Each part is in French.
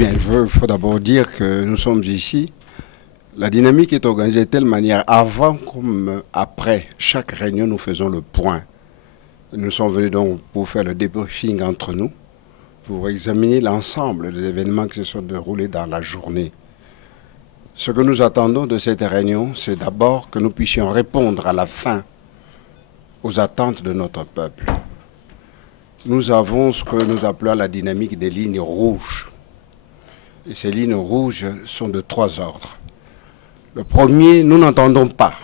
bien, il faut d'abord dire que nous sommes ici. La dynamique est organisée de telle manière, avant comme après chaque réunion, nous faisons le point. Nous sommes venus donc pour faire le débriefing entre nous, pour examiner l'ensemble des événements qui se sont déroulés dans la journée. Ce que nous attendons de cette réunion, c'est d'abord que nous puissions répondre à la fin aux attentes de notre peuple. Nous avons ce que nous appelons la dynamique des lignes rouges. Et ces lignes rouges sont de 3 ordres. Le premier, nous n'entendons pas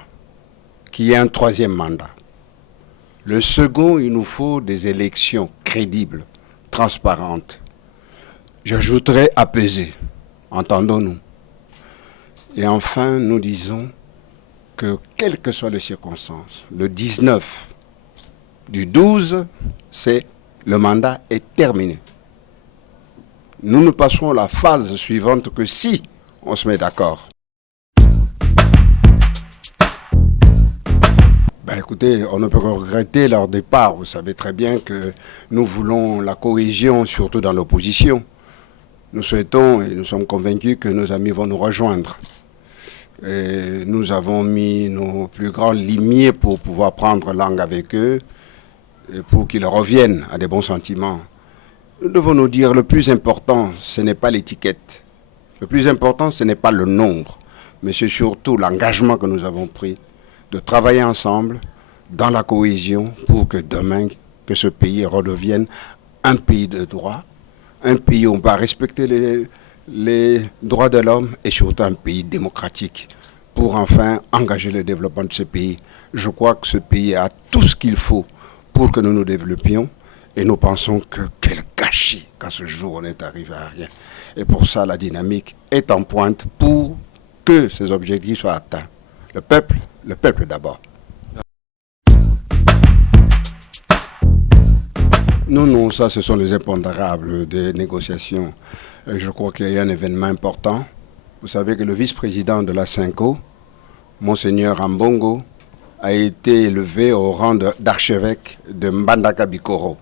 qu'il y ait un 3e mandat. Le second, il nous faut des élections crédibles, transparentes. J'ajouterai apaisées, entendons-nous. Et enfin, nous disons que, quelles que soient les circonstances, le 19 du 12, le mandat est terminé. Nous ne passerons à la phase suivante que si on se met d'accord. Écoutez, on ne peut que regretter leur départ. Vous savez très bien que nous voulons la cohésion, surtout dans l'opposition. Nous souhaitons et nous sommes convaincus que nos amis vont nous rejoindre. Et nous avons mis nos plus grands limiers pour pouvoir prendre langue avec eux et pour qu'ils reviennent à des bons sentiments. Nous devons nous dire, le plus important, ce n'est pas l'étiquette. Le plus important, ce n'est pas le nombre, mais c'est surtout l'engagement que nous avons pris de travailler ensemble dans la cohésion pour que demain, que ce pays redevienne un pays de droit, un pays où on va respecter les droits de l'homme et surtout un pays démocratique pour enfin engager le développement de ce pays. Je crois que ce pays a tout ce qu'il faut pour que nous nous développions et nous pensons que quel gâchis qu'à ce jour on est arrivé à rien. Et pour ça, la dynamique est en pointe pour que ces objectifs soient atteints. Le peuple d'abord. Non, ça ce sont les impondérables des négociations. Je crois qu'il y a un événement important. Vous savez que le vice-président de la Cinco, Monseigneur Ambongo, a été élevé au rang d'archevêque de Mbandaka Bikoro.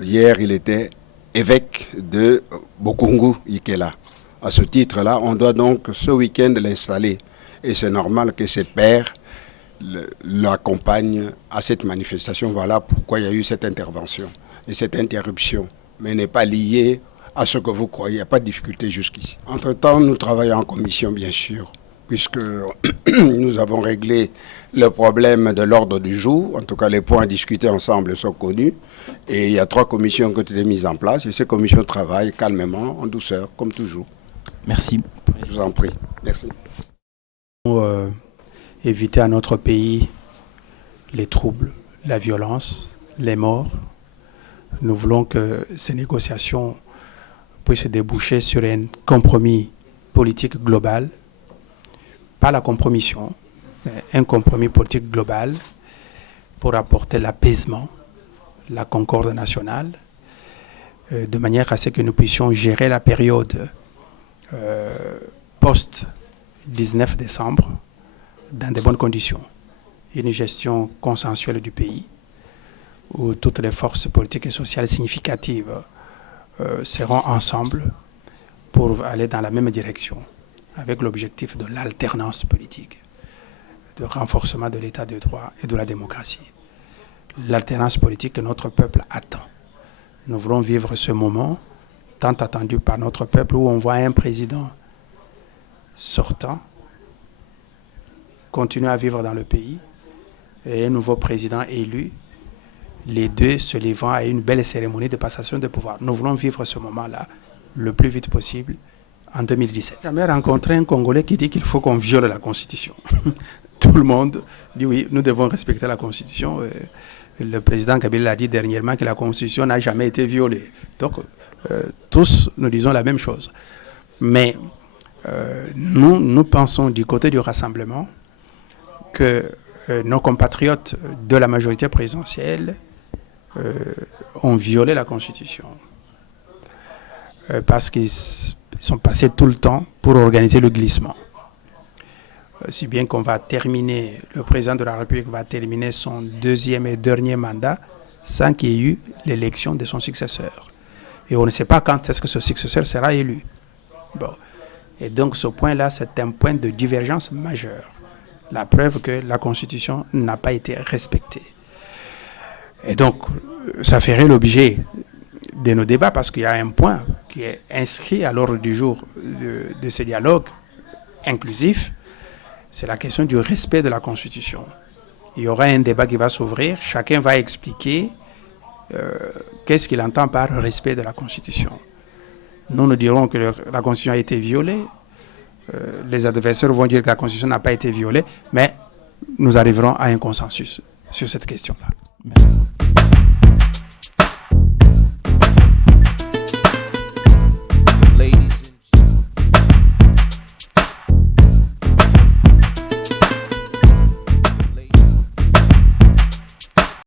Hier, il était évêque de Bokungu Ikela. À ce titre-là, on doit donc ce week-end l'installer. Et c'est normal que ses pairs l'accompagnent à cette manifestation. Voilà pourquoi il y a eu cette intervention et cette interruption. Mais elle n'est pas liée à ce que vous croyez. Il n'y a pas de difficulté jusqu'ici. Entre-temps, nous travaillons en commission, bien sûr, puisque nous avons réglé le problème de l'ordre du jour. En tout cas, les points à discuter ensemble sont connus. Et il y a 3 commissions qui ont été mises en place. Et ces commissions travaillent calmement, en douceur, comme toujours. Merci. Je vous en prie. Merci. Éviter à notre pays les troubles, la violence, les morts. Nous voulons que ces négociations puissent déboucher sur un compromis politique global, pas la compromission, mais un compromis politique global pour apporter l'apaisement, la concorde nationale, de manière à ce que nous puissions gérer la période post-19 décembre dans de bonnes conditions. Une gestion consensuelle du pays où toutes les forces politiques et sociales significatives seront ensemble pour aller dans la même direction avec l'objectif de l'alternance politique, de renforcement de l'état de droit et de la démocratie. L'alternance politique que notre peuple attend. Nous voulons vivre ce moment tant attendu par notre peuple où on voit un président sortant continuer à vivre dans le pays et un nouveau président élu, les deux se livrant à une belle cérémonie de passation de pouvoir. Nous voulons vivre ce moment-là le plus vite possible en 2017. J'ai jamais rencontré un Congolais qui dit qu'il faut qu'on viole la Constitution. Tout le monde dit oui, nous devons respecter la Constitution. Le président Kabila a dit dernièrement que la Constitution n'a jamais été violée. Donc, tous nous disons la même chose. Mais nous pensons du côté du rassemblement que nos compatriotes de la majorité présidentielle ont violé la Constitution. Parce qu'ils sont passés tout le temps pour organiser le glissement. Si bien qu'on va terminer, le président de la République va terminer son 2e et dernier mandat sans qu'il y ait eu l'élection de son successeur. Et on ne sait pas quand est-ce que ce successeur sera élu. Bon. Et donc ce point-là, c'est un point de divergence majeure. La preuve que la Constitution n'a pas été respectée. Et donc, ça ferait l'objet de nos débats parce qu'il y a un point qui est inscrit à l'ordre du jour de ce dialogue inclusif, c'est la question du respect de la Constitution. Il y aura un débat qui va s'ouvrir, chacun va expliquer qu'est-ce qu'il entend par respect de la Constitution. Nous dirons que la Constitution a été violée, les adversaires vont dire que la Constitution n'a pas été violée, mais nous arriverons à un consensus sur cette question-là. Merci.